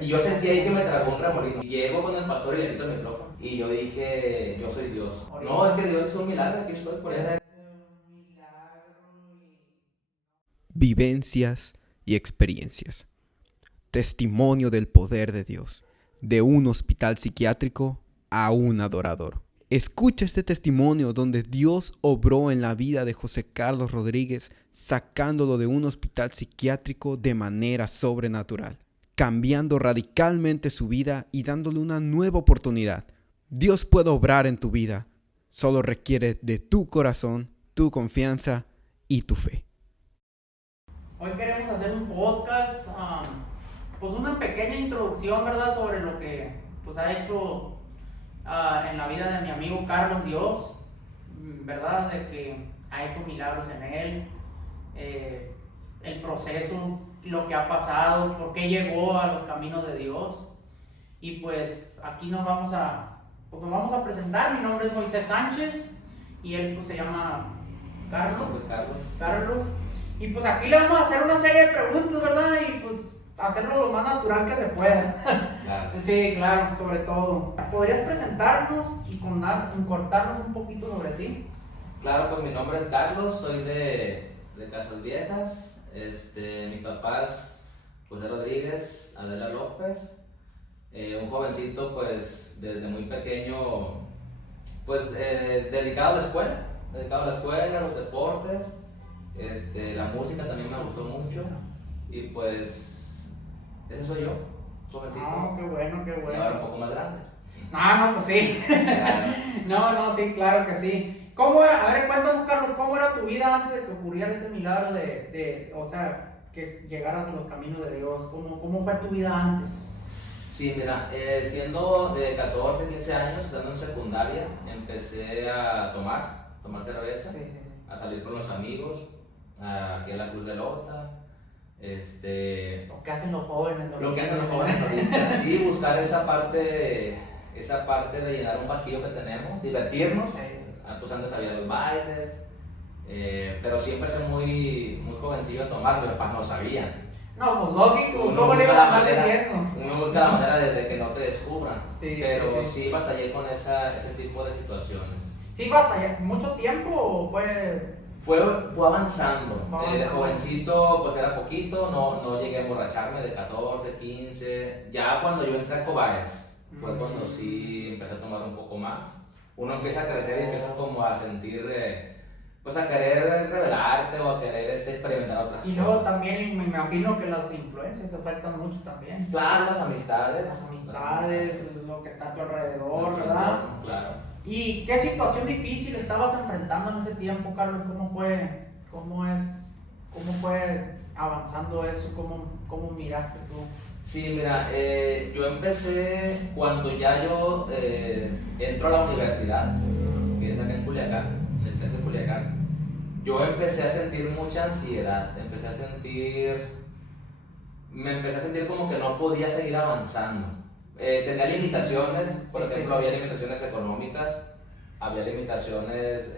Y yo sentí ahí que me tragó un remolino. Llego con el pastor y le quito el micrófono. Y yo dije, yo soy Dios. No, es que Dios hizo un milagro, aquí estoy por él. Vivencias y experiencias. Testimonio del poder de Dios, de un hospital psiquiátrico a un adorador. Escucha este testimonio donde Dios obró en la vida de José Carlos Rodríguez, sacándolo de un hospital psiquiátrico de manera sobrenatural, cambiando radicalmente su vida y dándole una nueva oportunidad. Dios puede obrar en tu vida, solo requiere de tu corazón, tu confianza y tu fe. Hoy queremos hacer un podcast, pues una pequeña introducción, ¿verdad? Sobre lo que pues ha hecho en la vida de mi amigo Carlos Dios, ¿verdad? De que ha hecho milagros en él, el proceso, lo que ha pasado, por qué llegó a los caminos de Dios. Y pues aquí nos vamos a presentar. Mi nombre es Moisés Sánchez y él pues se llama Carlos. Y pues aquí le vamos a hacer una serie de preguntas, ¿verdad? Y pues hacerlo lo más natural que se pueda. Claro. Sí, claro, sobre todo. ¿Podrías presentarnos y contarnos un poquito sobre ti? Claro, pues mi nombre es Carlos, soy de Casas Viejas. Mis papás, José Rodríguez, Adela López. Un jovencito, pues desde muy pequeño, pues dedicado a la escuela, a los deportes. La música también me gustó mucho. Y pues ese soy yo, jovencito. Qué bueno. Y ahora un poco más grande. No, pues sí. Claro. No, sí, claro que sí. ¿Cómo era? A ver, cuéntanos, Carlos, ¿cómo era tu vida antes de que ocurriera ese milagro o sea, que llegaras a los caminos de Dios? ¿Cómo fue tu vida antes? Sí, mira, siendo de 14, 15 años, estando en secundaria, empecé a tomar cerveza, Sí. a salir con los amigos, aquí a la Cruz de Lota. Lo que hacen los jóvenes. Lo que hacen los jóvenes ahorita, sí, buscar esa parte de llenar un vacío que tenemos, divertirnos. Pues antes había los bailes, pero sí empecé muy jovencillo a tomar, mis papás no sabían. No, pues lógico, Uno ¿cómo le busca iban a la estar manera- diciendo? Uno busca la manera de que no te descubran, Sí, pero sí. sí batallé con ese tipo de situaciones. ¿Sí batallé mucho tiempo o fue...? Fue avanzando. Fue avanzando. De jovencito pues era poquito, no llegué a emborracharme de 14, 15. Ya cuando yo entré a Cobaes fue cuando sí empecé a tomar un poco más. Uno empieza a crecer y empieza como a sentir, pues a querer revelarte o a querer experimentar otras cosas. Y luego también me imagino que las influencias afectan mucho también. Claro, las amistades. Las lo que está a tu alrededor, ¿verdad? Claro. ¿Y qué situación difícil estabas enfrentando en ese tiempo, Carlos? ¿Cómo fue avanzando eso? ¿Cómo miraste tú? Sí, mira, yo empecé cuando ya yo entro a la universidad, que es acá en Culiacán, en el TEC de Culiacán. Yo empecé a sentir mucha ansiedad, me empecé a sentir como que no podía seguir avanzando. Tenía limitaciones, por ejemplo, había limitaciones económicas, había limitaciones,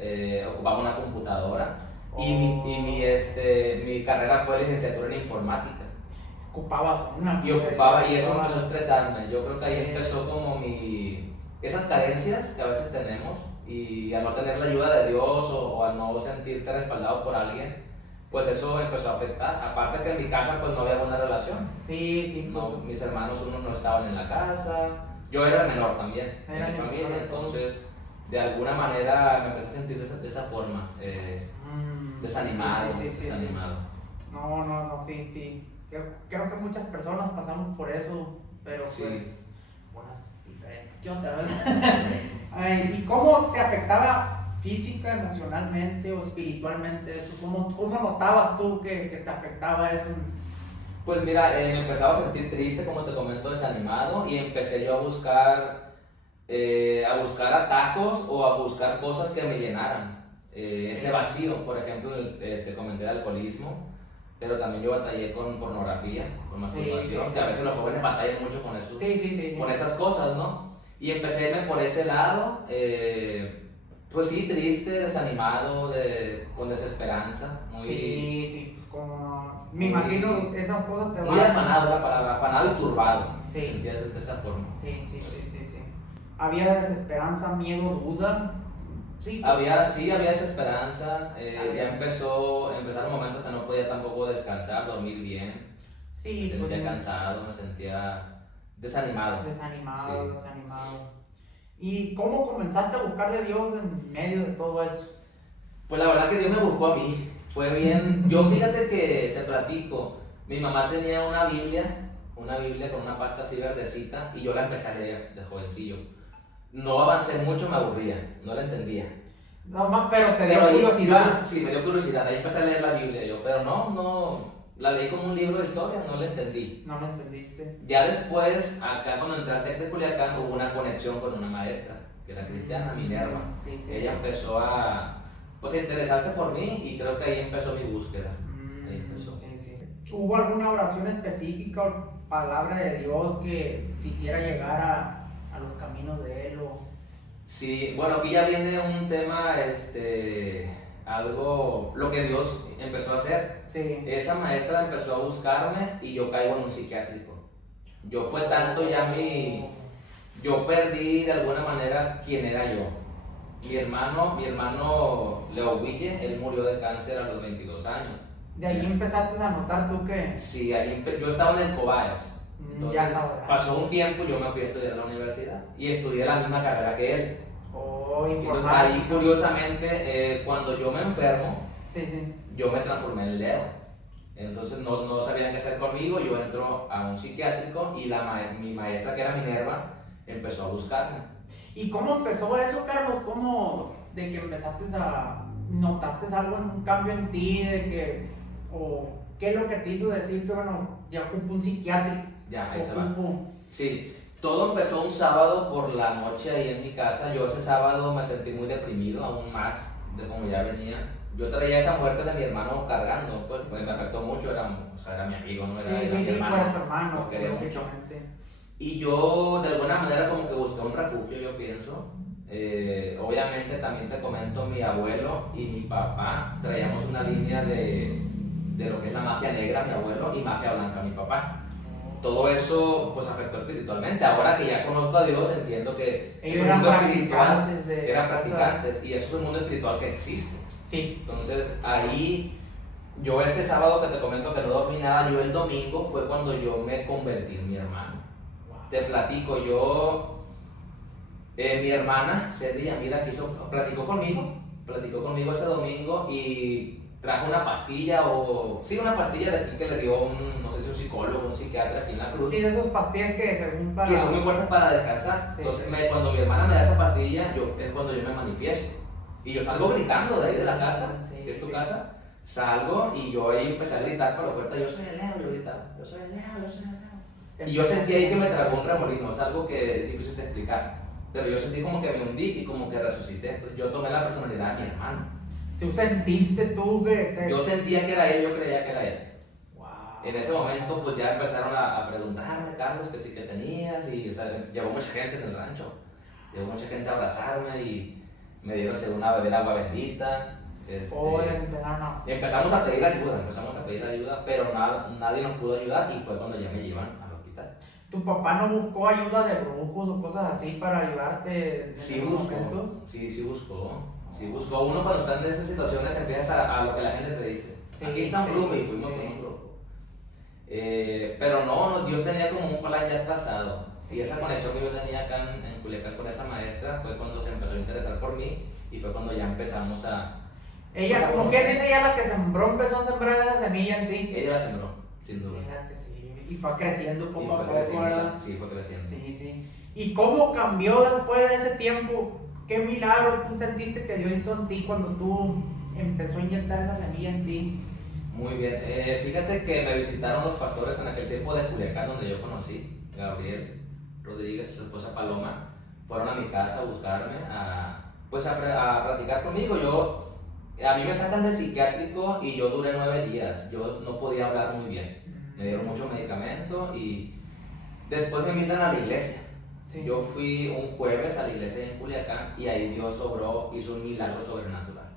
ocupaba una computadora y mi carrera fue licenciatura en informática. Ocupabas una. Y eso empezó a estresarme. Yo creo que ahí empezó como esas carencias que a veces tenemos, y al no tener la ayuda de Dios o al no sentirte respaldado por alguien, pues eso empezó a afectar. Aparte que en mi casa pues no había buena relación. Sí. No, mis hermanos, unos no estaban en la casa, yo era el menor también en mi familia, entonces de alguna manera me empecé a sentir de esa forma, desanimado. Desanimado. No, sí. Creo que muchas personas pasamos por eso, pero Sí. pues, unas diferentes. ¿Qué onda, verdad? ¿Y cómo te afectaba física, emocionalmente o espiritualmente eso? ¿Cómo notabas tú que te afectaba eso? Pues mira, me empezaba a sentir triste, como te comento, desanimado, y empecé yo a buscar atajos o a buscar cosas que me llenaran ese vacío. Por ejemplo, te comenté de alcoholismo, pero también yo batallé con pornografía, con masturbación, que a veces los jóvenes batallan mucho con eso, Sí. con esas cosas, ¿no? Y empecé a irme por ese lado. Pues sí, triste, desanimado, con desesperanza, Sí, pues como... Me muy- imagino esas cosas te muy afanado la palabra, afanado y turbado. Sí. Sentías de esa forma. Sí. Había desesperanza, miedo, duda. Sí, pues, Había desesperanza, empezaron momentos que no podía tampoco descansar, dormir bien, me sí, sentía pues, cansado, me sentía desanimado. desanimado. Sí. ¿Y cómo comenzaste a buscar de Dios en medio de todo eso? Pues la verdad que Dios me buscó a mí, fue bien, yo fíjate que te platico, mi mamá tenía una Biblia con una pasta así verdecita y yo la empecé a leer de jovencillo. No avancé mucho, me aburría, no la entendía. No más, pero te dio Pero ahí- curiosidad. Sí, me dio curiosidad, ahí empecé a leer la Biblia yo, pero la leí como un libro de historia, no la entendí. No lo entendiste. Ya después, acá cuando entré al TEC de Culiacán, hubo una conexión con una maestra, que era cristiana, Minerva. Sí. Ella empezó pues, a interesarse por mí y creo que ahí empezó mi búsqueda. Ahí empezó. Sí. ¿Hubo alguna oración específica o palabra de Dios que quisiera llegar a los caminos de Él? Sí, bueno, aquí ya viene un tema, lo que Dios empezó a hacer. Sí. Esa maestra empezó a buscarme y yo caigo en un psiquiátrico. Fue tanto ya yo perdí de alguna manera quién era yo. Mi hermano Leo Ville, él murió de cáncer a los 22 años. De ahí empezaste a notar tú que... Sí, yo estaba en el Cobaes. Entonces, ya estaba. pasó un tiempo, yo me fui a estudiar a la universidad y estudié la misma carrera que él. Entonces ahí curiosamente, cuando yo me enfermo, Sí. yo me transformé en Leo. Entonces no sabían qué hacer conmigo, yo entro a un psiquiátrico y mi maestra, que era Minerva, empezó a buscarme. ¿Y cómo empezó eso, Carlos? ¿Cómo de que notaste algo, un cambio en ti, o qué es lo que te hizo decir que, bueno, ya ocupo un psiquiátrico? Ya, ahí te va. Sí, todo empezó un sábado por la noche ahí en mi casa. Yo ese sábado me sentí muy deprimido, aún más de como ya venía. Yo traía esa muerte de mi hermano cargando, pues me afectó mucho, era mi amigo, no era mi hermano. Era tu hermano, lo quería mucho. prácticamente. Y yo de alguna manera como que busqué un refugio, yo pienso. Obviamente también te comento, mi abuelo y mi papá traíamos una línea de lo que es la magia negra, mi abuelo, y magia blanca, mi papá. Todo eso pues afectó espiritualmente. Ahora que ya conozco a Dios, entiendo que Ellos es un eran mundo espiritual, practicantes eran practicantes, y eso es un mundo espiritual que existe. Sí. Entonces ahí, yo ese sábado que te comento que no dormí nada, yo el domingo fue cuando yo me convertí en mi hermano. Te platico, mi hermana, Celia, mira, platicó conmigo ese domingo y trajo una pastilla, una pastilla de aquí que le dio no sé si un psicólogo, un psiquiatra aquí en la Cruz. Sí, de esos pastillas que según para... Que son muy fuertes para descansar. Sí. Entonces, cuando mi hermana me da esa pastilla, es cuando yo me manifiesto. Y yo salgo gritando de ahí de la casa, Sí, que es tu sí. casa. Salgo y yo ahí empecé a gritar, pero fuerte, yo soy el Leo, yo gritaba, yo soy el Leo, yo soy el Leo. Y yo sentí ahí que me tragó un remolino, es algo que es difícil de explicar. Pero yo sentí como que me hundí y como que resucité. Entonces yo tomé la personalidad de mi hermano. Si sentiste tú que... Yo sentía que era él, yo creía que era él. Wow. En ese momento pues ya empezaron a preguntarme, Carlos, que sí que tenías, y o sea, llegó mucha gente en el rancho. Llegó mucha gente a abrazarme y me dieron según a beber agua bendita. Y empezamos a pedir ayuda, pero nadie nos pudo ayudar y fue cuando ya me llevan al hospital. ¿Tu papá no buscó ayuda de brujos o cosas así para ayudarte en Sí ese buscó, momento? sí buscó. Uno cuando está en esas situaciones empiezas a lo que la gente te dice. Sí, Aquí está un grupo y fuimos sí. con un grupo. Pero no, Dios tenía como un plan ya trazado. Y esa conexión que yo tenía acá en Culiacán con esa maestra fue cuando se empezó a interesar por mí y fue cuando ya empezamos a... Ella, como que dice ella, la que empezó a sembrar esa semilla en ti. Ella la sembró, sin duda. Fíjate, sí. Y fue creciendo Y poco a fue poco, creciendo, ¿verdad? sí, fue creciendo. Sí. ¿Y cómo cambió después de ese tiempo? ¿Qué milagro tú sentiste que Dios hizo en ti cuando tú empezó a inyectar esa semilla en ti? Muy bien, fíjate que me visitaron los pastores en aquel tiempo de Culiacán, donde yo conocí, Gabriel Rodríguez y su esposa Paloma, fueron a mi casa a buscarme, a platicar conmigo. A mí me sacan del psiquiátrico y yo duré 9 días, yo no podía hablar muy bien, me dieron mucho medicamento y después me invitan a la iglesia. Sí. Yo fui un jueves a la iglesia en Culiacán y ahí Dios obró, hizo un milagro sobrenatural.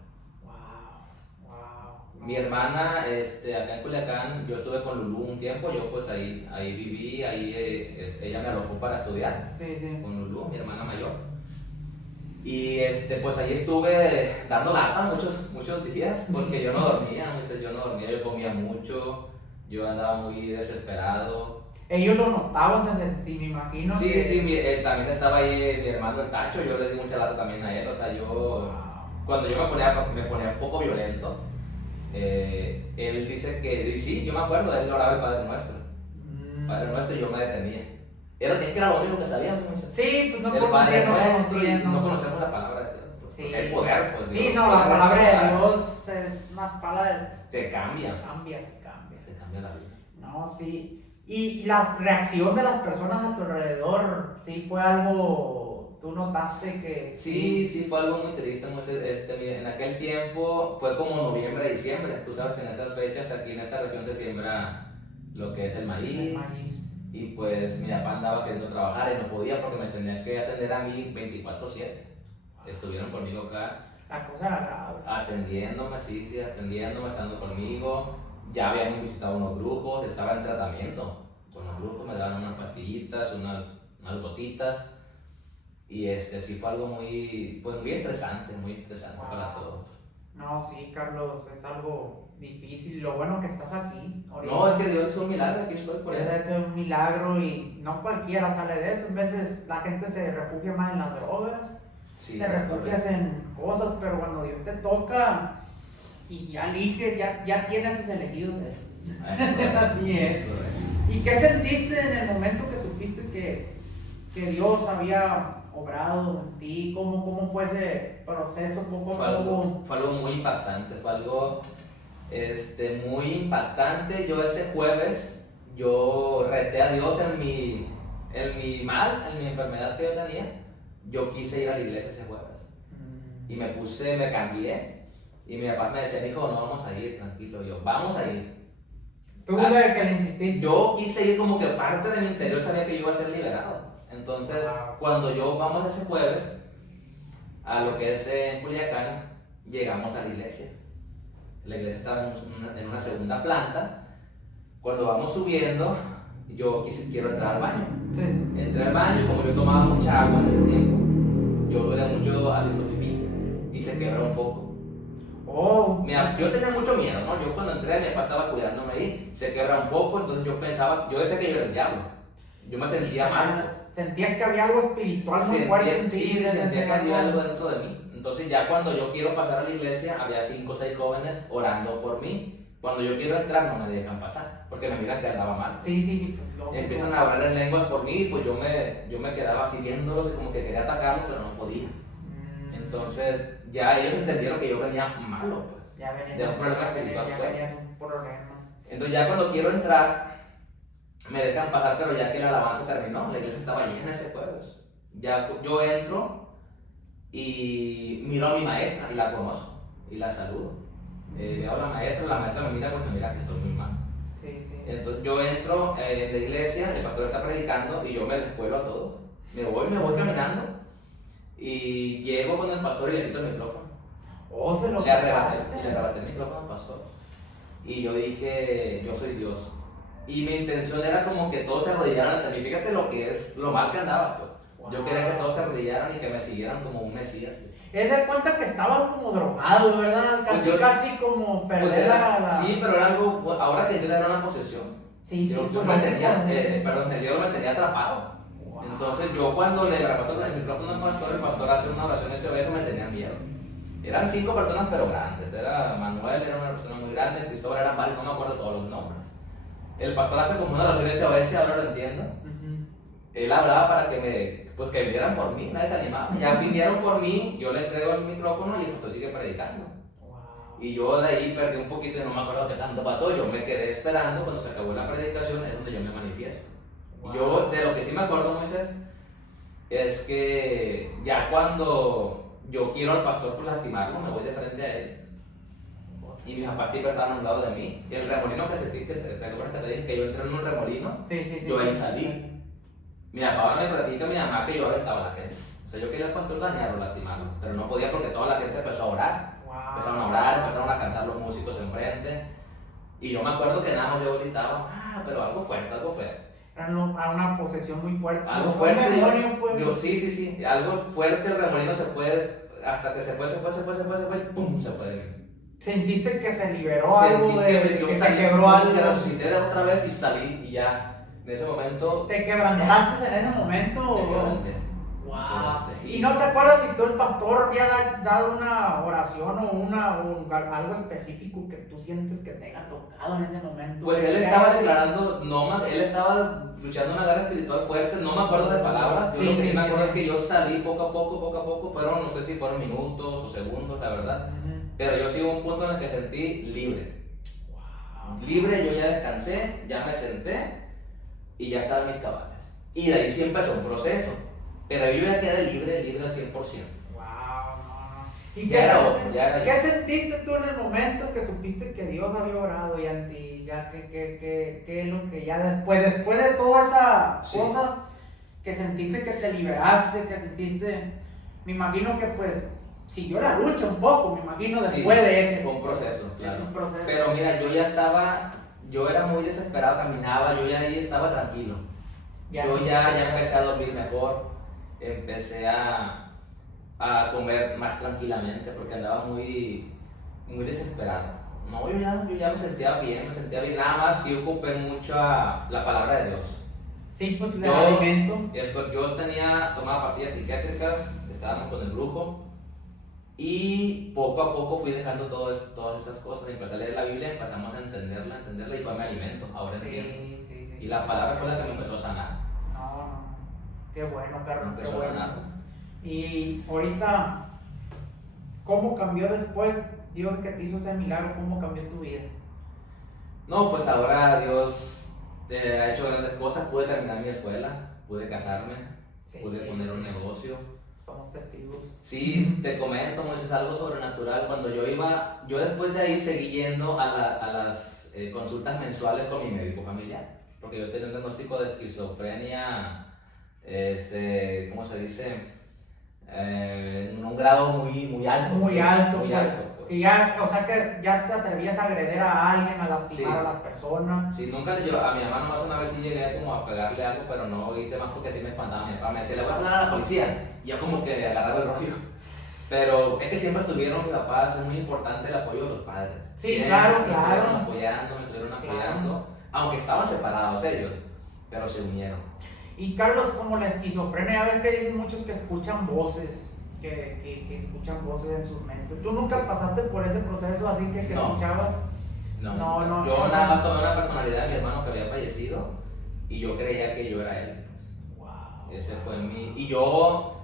Wow. Mi hermana, acá en Culiacán, yo estuve con Lulú un tiempo, yo pues ahí viví, ahí ella me alojó para estudiar Sí. con Lulú, mi hermana mayor. Y pues ahí estuve dando lata muchos días, porque yo no dormía, yo comía mucho, yo andaba muy desesperado. Ellos lo notaban en ti, me imagino. Sí, que... sí, también estaba ahí mi hermano el Tacho, yo le di mucha lata también a él, o sea, cuando yo me ponía un poco violento, él dice que, y sí, yo me acuerdo, él oraba el Padre Nuestro. Padre Nuestro, y yo me detenía. Es que era lo único que sabíamos. Sí, pues no el Padre Nuestro, conocían, no conocemos la palabra de Dios. Sí. El poder, pues. Sí, Dios, no, la palabra de es- Dios es una palabra Te cambia. que cambia. Te cambia la vida. No, sí. Y la reacción de las personas a tu alrededor, sí fue algo, tú notaste que... Sí, fue algo muy triste. En aquel tiempo fue como noviembre, diciembre. Tú sabes que en esas fechas aquí en esta región se siembra lo que es el maíz. El maíz. Y pues mi papá andaba queriendo trabajar y no podía porque me tenía que atender a mí 24/7. Estuvieron conmigo acá La cosa era grave. atendiéndome, atendiéndome, estando conmigo. Ya habíamos visitado unos brujos, estaba en tratamiento con los brujos, me daban unas pastillitas, unas gotitas. Y sí fue algo muy estresante para todos. No, sí, Carlos, es algo difícil. Lo bueno que estás aquí. Ahorita. No, es que Dios hizo un milagro, aquí estoy por él. Es un milagro y no cualquiera sale de eso. A veces la gente se refugia más en las drogas, Sí, te es refugias correcto. en cosas, pero cuando Dios te toca y ya elige, ya tiene a sus elegidos. Así es. correcto. ¿Y qué sentiste en el momento que supiste que Dios había obrado en ti? ¿Cómo fue ese proceso? Fue algo muy impactante, fue algo muy impactante. Yo ese jueves, yo reté a Dios en mi enfermedad que yo tenía. Yo quise ir a la iglesia ese jueves. Y me cambié. Y mi papá me decía, hijo, no vamos a ir, tranquilo. Yo, vamos a ir. ¿Tú el que le insististe? Yo quise ir como que parte de mi interior sabía que yo iba a ser liberado. Entonces, cuando vamos ese jueves a lo que es en Culiacán, llegamos a la iglesia. La iglesia estaba en una segunda planta. Cuando vamos subiendo, quiero entrar al baño. Sí. Entré al baño y como yo tomaba mucha agua en ese tiempo, yo duré mucho haciendo pipí y se quebró un foco. Oh. Mira, yo tenía mucho miedo, ¿no? Yo cuando entré, mi papá estaba cuidándome ahí, se quebra un foco, entonces yo decía que yo era el diablo. Yo me sentía mal. Sentías que había algo espiritual muy fuerte en ti. Sí, sentía que había algo dentro de mí. Entonces ya cuando yo quiero pasar a la iglesia, había 5 o 6 jóvenes orando por mí. Cuando yo quiero entrar no me dejan pasar, porque me miran que andaba mal. Sí. Empiezan a hablar en lenguas por mí, pues yo me quedaba siguiéndolos y como que quería atacarlos, pero no podía. Entonces ya ellos entendieron que yo venía malo, pues. Ya venías de un problema espiritual. un problema. Entonces ya cuando quiero entrar, me dejan pasar, pero ya que la alabanza terminó, la iglesia estaba llena ese jueves. Ya yo entro y miro a mi maestra y la conozco y la saludo. Veo a la maestra me mira, pues me mira que estoy muy mal. Sí. Entonces yo entro en la iglesia, el pastor está predicando y yo me descuelo a todos. Me voy caminando y llego con el pastor y le quito el micrófono. Oh, se lo Le arrebaté quitaste. el micrófono al pastor. Y yo dije, yo soy Dios. Y mi intención era como que todos se arrodillaran ante mí. Fíjate lo mal que andaba, pues. Wow. Yo quería que todos se arrodillaran y que me siguieran como un mesías. Es de cuenta que estabas como drogado, ¿verdad? Casi como perder Pues la... Sí, pero era algo, ahora que entiendo, era una posesión. Yo pues, me tenía, el diablo me tenía atrapado. Wow. Entonces yo cuando le arrebato el micrófono al pastor, el pastor hace una oración SOS, me tenía miedo. Eran 5 personas pero grandes. Era Manuel, era una persona muy grande, Cristóbal, eran varios, no me acuerdo todos los nombres. El pastor hace como una oración SOS, ahora lo entiendo. Él hablaba para que me vieran por mí, nadie se animaba. Ya vinieron por mí, yo le entrego el micrófono y el pastor sigue predicando. Wow. Y yo de ahí perdí un poquito y no me acuerdo qué tanto pasó. Yo me quedé esperando, cuando se acabó la predicación es donde yo me manifiesto. Wow. Y yo de lo que sí me acuerdo, Moisés, es que ya cuando yo quiero al pastor por lastimarlo, me voy de frente a él. Y mis papás siempre estaban a un lado de mí. Y el remolino ¿te acuerdas que te dije que yo entré en un remolino? Sí. Yo ahí salí. Mi papá ahora me platica, mi mamá, que yo aventaba a la gente. O sea, yo quería al pastor dañarlo, lastimarlo, pero no podía porque toda la gente empezó a orar. Wow. Empezaron a orar, empezaron a cantar los músicos enfrente. Y yo me acuerdo que nada más yo gritaba, pero algo fuerte, algo fuerte. Era una posesión muy fuerte. Algo fuerte. Un demonio, pues. Sí. Algo fuerte, el remolino se fue, hasta que se fue, ¡pum! Se fue de mí. ¿Sentiste que se liberó algo? Yo Que se salí, quebró algo. que resucité otra vez y salí y ya, en ese momento... ¿Te quebrantaste en ese momento? Me quebranté. Wow. Quebranté. ¿Y no te acuerdas si tú, el pastor, había dado una oración o algo específico que tú sientes que te haya tocado en ese momento? Pues él estaba declarando, él estaba luchando una guerra espiritual fuerte, no me acuerdo de palabras, yo lo que sí me acuerdo es que yo salí poco a poco, fueron, no sé si fueron minutos o segundos, la verdad, pero yo sí hubo un punto en el que sentí libre. Wow. Libre, yo ya descansé, ya me senté y ya estaba en mis cabales. Y de ahí sí empezó un proceso, pero yo ya quedé libre al 100%. Wow, no. ¿Y Ya qué sentiste tú en el momento que supiste que Dios había orado ya en ti? Ya ¿qué es lo que ya después de toda esa cosa que sentiste, que te liberaste, que sentiste? Me imagino que pues siguió la lucha un poco, me imagino, después de ese. Fue un proceso, claro. Un proceso. Pero mira, yo era muy desesperado, caminaba, yo ya ahí estaba tranquilo. Yo ya empecé a dormir mejor, empecé a comer más tranquilamente porque andaba muy desesperado. No, yo ya me sentía bien, nada más sí ocupé mucho la palabra de Dios. Sí, pues el alimento. Yo tomaba pastillas psiquiátricas, estábamos con el brujo y poco a poco fui dejando todas esas cosas, empecé a leer la Biblia, empezamos a entenderla y fue mi alimento, ahora entiendo. Sí. Y la palabra fue la que me empezó a sanar. No. Qué bueno, Carlos, qué Empezó a bueno. sanar. Y ahorita, ¿cómo cambió después Dios que te hizo ese milagro? ¿Cómo cambió tu vida? No, pues ahora Dios ha hecho grandes cosas, pude terminar mi escuela, pude casarme, pude poner un negocio. Somos testigos. Sí, te comento, Moisés, algo sobrenatural. Cuando yo después de ahí seguí yendo a las consultas mensuales con mi médico familiar, porque yo tenía un diagnóstico de esquizofrenia, ¿cómo se dice? En un grado muy alto. Muy alto, pues. Pues. Y ya, o sea que ya te atrevías a agredir a alguien, a lastimar Sí. a las personas. Sí, nunca a mi mamá nomás una vez sí llegué como a pegarle algo, pero no hice más porque sí me espantaba. Mi papá me decía, le voy a hablar a la policía. Y yo como que agarraba el rollo. Pero es que siempre estuvieron mis papás, es muy importante el apoyo de los padres. Sí, Siempre claro. me estuvieron apoyando, aunque estaban separados ellos, pero se unieron. Y Carlos, como la esquizofrenia, ya ves que dicen muchos que escuchan voces, que escuchan voces en sus mentes. ¿Tú nunca pasaste por ese proceso así que No. escuchabas? No. Yo nada más tomé una personalidad de mi hermano que había fallecido y yo creía que yo era él. Pues. Wow. Ese fue mi... Y yo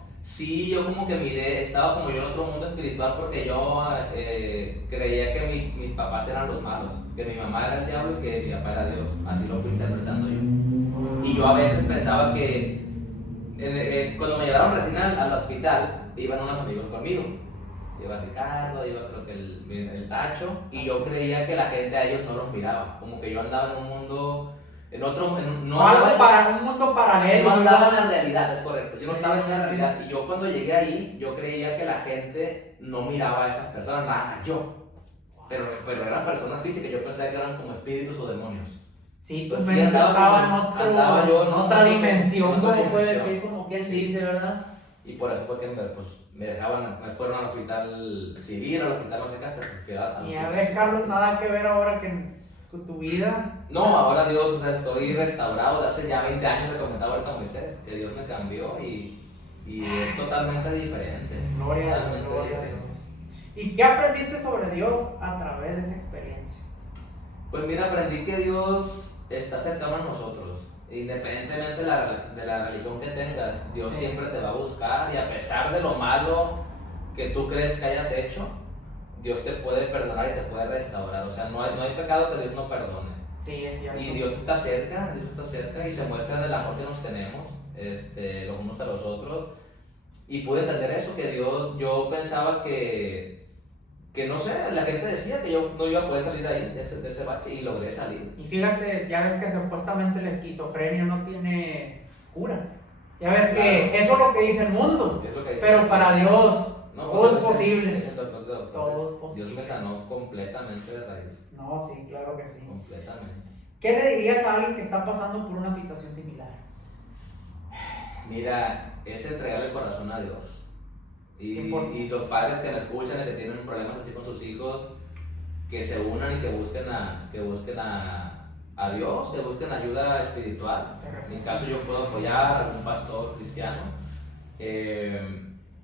como que miré, estaba como yo en otro mundo espiritual porque yo creía que mis papás eran los malos, que mi mamá era el diablo y que mi papá era Dios. Así lo fui interpretando yo. Y yo a veces pensaba que cuando me llevaron recién al hospital, iban unos amigos conmigo. Iba Ricardo, iba creo que el Tacho, y yo creía que la gente a ellos no los miraba, como que yo andaba en un mundo, un mundo paralelo. No andaba en la realidad, es correcto, yo no estaba en la realidad, y yo cuando llegué ahí, yo creía que la gente no miraba a esas personas, nada más yo, pero eran personas físicas, yo pensaba que eran como espíritus o demonios. Sí, Pues tu sí, mente estaba andaba yo en otra dimensión, otra como dimensión. puede decir, como quien dice, ¿verdad? Y por eso fue que me fueron al hospital civil, al hospital no sé qué, hasta que Y a ver, Carlos, nada que ver ahora con tu vida. No, ahora Dios, o sea, estoy restaurado de hace ya 20 años, le comentaba ahorita a Moisés, que Dios me cambió y es totalmente diferente. Gloria a Dios, gloria a Dios. ¿Y qué aprendiste sobre Dios a través de esa experiencia? Pues mira, aprendí que Dios está cercano a nosotros. Independientemente de la religión que tengas, Dios siempre te va a buscar y a pesar de lo malo que tú crees que hayas hecho, Dios te puede perdonar y te puede restaurar. O sea, no hay pecado que Dios no perdone. Sí, es cierto. Y Dios está cerca y se muestra en el amor que nos tenemos los unos a los otros. Y pude entender eso, que Dios, yo pensaba que no sé, la gente decía que yo no iba a poder salir de ahí, de ese bache, y logré salir. Y fíjate, ya ves que supuestamente la esquizofrenia no tiene cura. Ya ves que eso es lo que dice el mundo, Es lo que dice pero el para Señor. Dios No, todo es pues, posible. es el doctor de doctores. Todo es posible. Dios me sanó completamente de raíz. No, sí, claro que sí. Completamente. ¿Qué le dirías a alguien que está pasando por una situación similar? Mira, es entregarle el corazón a Dios. Y 100%. los padres que me escuchan y que tienen problemas así con sus hijos, que se unan y que busquen a Dios, que busquen ayuda espiritual. En mi caso yo puedo apoyar a algún pastor cristiano,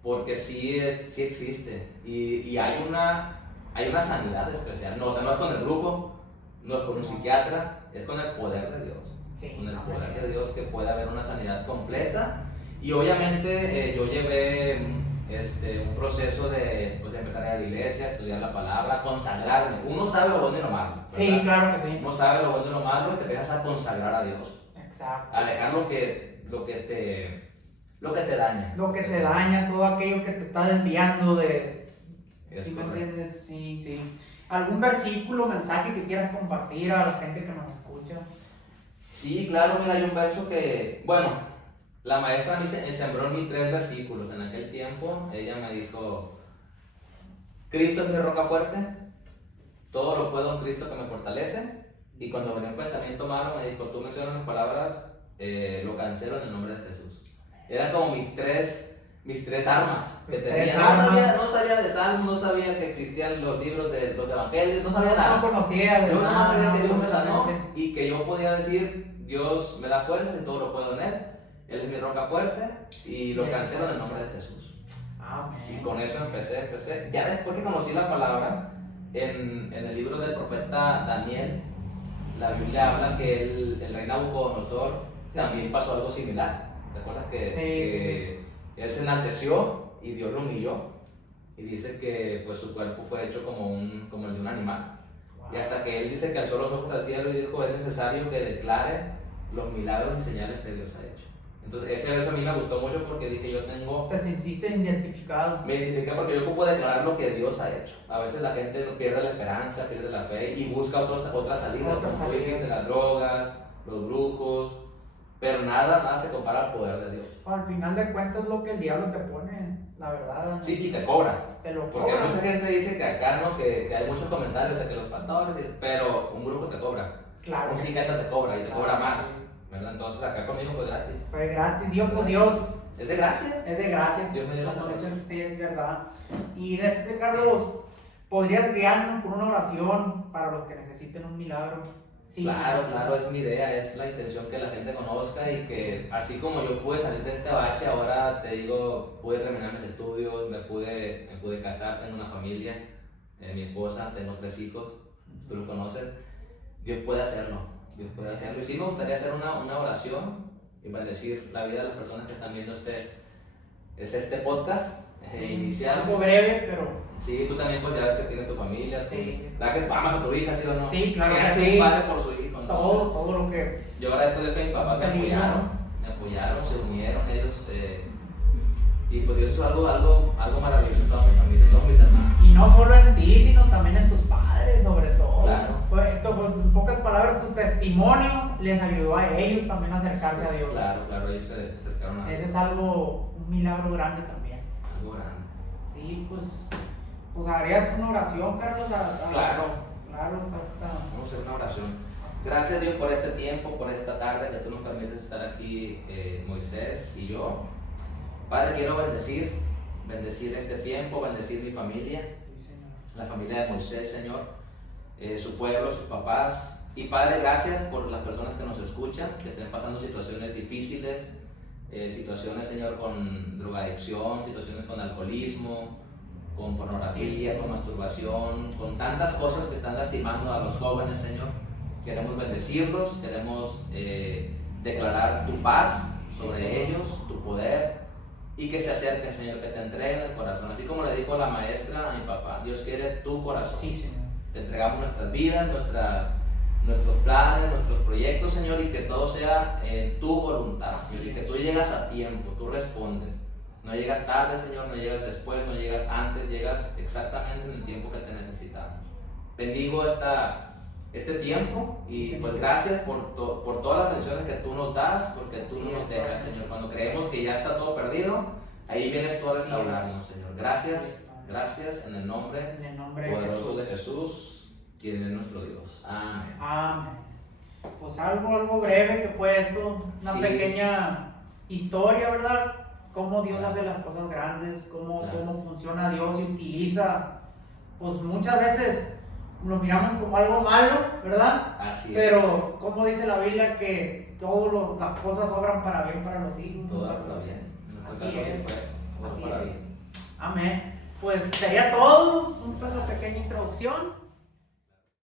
porque sí existe. Y hay una sanidad especial. No, o sea, no es con el brujo, no es con un psiquiatra, es con el poder de Dios. Sí, Con el amén. poder de Dios, que puede haber una sanidad completa. Y obviamente yo llevé un proceso de pues, empezar a ir a la iglesia, estudiar la palabra, consagrarme. Uno sabe lo bueno y lo malo, ¿verdad? Sí, claro que sí. Uno sabe lo bueno y lo malo y te empiezas a consagrar a Dios. Exacto. Alejar lo que te daña. Lo que te daña, todo aquello que te está desviando de... Es ¿Sí me correcto. entiendes? Sí, sí. ¿Algún versículo, mensaje que quieras compartir a la gente que nos escucha? Sí, claro, mira, hay un verso que, bueno, la maestra me sembró en mí 3 versículos. En aquel tiempo ella me dijo: Cristo es mi roca fuerte, todo lo puedo en Cristo que me fortalece. Y cuando venía un pensamiento malo me dijo: tú mencionas mis palabras, lo cancelo en el nombre de Jesús. Eran como mis tres armas que Tus tenía. tres No armas. sabía de salmos, no sabía que existían los libros de los evangelios, no sabía No nada. conocía de Yo nada más sabía nada, que Dios me sanó absolutamente. y que yo podía decir: Dios me da fuerza y todo lo puedo en Él. Él es mi roca fuerte y lo cancelo en el nombre de Jesús. Amén. Y con eso empecé. Ya después que conocí la palabra, en el libro del profeta Daniel, la Biblia habla que el rey Nabucodonosor también pasó algo similar. ¿Te acuerdas que él se enalteció y Dios lo humilló? Y dice que pues, su cuerpo fue hecho como el de un animal. Wow. Y hasta que él dice que alzó los ojos al cielo y dijo: es necesario que declare los milagros y señales que Dios ha hecho. Entonces ese verso a mí me gustó mucho porque dije: yo tengo... ¿Te sentiste identificado? Me identifiqué porque yo puedo declarar lo que Dios ha hecho. A veces la gente pierde la esperanza, pierde la fe y busca otras salidas, Otra como tú salida. dijiste, las drogas, los brujos, pero nada se compara al poder de Dios. Al final de cuentas es lo que el diablo te pone, la verdad. Sí, y te cobra. Te lo Porque cobra. mucha gente dice que acá no, que hay muchos comentarios de que los pastores, pero un brujo te cobra, Claro. un que sí. psiquiatra te cobra y te Claro cobra que más, sí. ¿verdad? Entonces acá conmigo fue gratis. Fue gratis. Dios por Dios. Es de gracia. Es de gracia. Dios me dio la Como gracia. dice usted, es verdad. Y Carlos, ¿podrías guiarnos con una oración para los que necesiten un milagro? Sí. Claro, es mi idea, es la intención que la gente conozca y que así como yo pude salir de este bache, ahora te digo, pude terminar mis estudios, me pude casar, tengo una familia, mi esposa, tengo 3 hijos, tú lo conoces. Dios puede hacerlo. Y sí me gustaría hacer una oración y bendecir la vida de las personas que están viendo este podcast inicial. Algo breve, pero... Sí, tú también pues ya ves que tienes tu familia, Sí. ¿verdad que amas a tu hija, sí o no? Sí, claro que que hace sí. un padre por su hijo, ¿no? Todo lo que... Yo agradezco a Dios que mi papá me apoyaron, se unieron ellos, y pues Dios hizo algo maravilloso en toda mi familia, en todos mis hermanos. Y no solo en ti, sino también en tus padres, sobre todo. Claro. Pues, en pocas palabras, tu testimonio les ayudó a ellos también a acercarse a Dios. Claro, ellos se acercaron a Ese Dios. es un milagro grande también. Algo grande. Sí, pues harías una oración, Carlos. Claro. Claro, está. Vamos a hacer una oración. Gracias Dios por este tiempo, por esta tarde que tú nos permites estar aquí, Moisés y yo. Padre, quiero bendecir este tiempo, bendecir mi familia, Sí, Señor. la familia de Moisés, Señor, su pueblo, sus papás. Y Padre, gracias por las personas que nos escuchan, que estén pasando situaciones difíciles, situaciones, Señor, con drogadicción, situaciones con alcoholismo, con pornografía, Sí. con masturbación, con tantas cosas que están lastimando a los jóvenes, Señor. Queremos bendecirlos, queremos declarar tu paz sobre Sí, Señor. ellos, tu poder, y que se acerquen, Señor, que te entreguen el corazón. Así como le dijo la maestra a mi papá: Dios quiere tu corazón. Sí, Señor. Te entregamos nuestras vidas, nuestros planes, nuestros proyectos, Señor, y que todo sea en tu voluntad, Así Señor, y que es. tú llegas a tiempo, tú respondes. No llegas tarde, Señor, no llegas después, no llegas antes, llegas exactamente en el tiempo que te necesitamos. Bendigo este tiempo y Sí, pues Señor. gracias por todas las bendiciones que tú nos das, porque tú Así no nos es, dejas, Padre. Señor. Cuando creemos que ya está todo perdido, ahí vienes tú a Así restaurarnos, es. Señor. Así Gracias, es, Padre. gracias en el nombre En el nombre de poderoso de Jesús. Jesús, quien es nuestro Dios. Amén. Amén. Pues algo breve que fue esto, una Sí. pequeña historia, ¿verdad? Cómo Dios Claro. hace las cosas grandes, cómo Claro. funciona Dios y utiliza, pues muchas veces lo miramos como algo malo, ¿verdad? Así es. Pero como dice la Biblia que todas las cosas obran para bien para los hijos. Todo ¿verdad? está bien. En nuestro Así caso es. sí fue. Todo Así para es. bien. Amén. Pues sería todo, una pequeña introducción.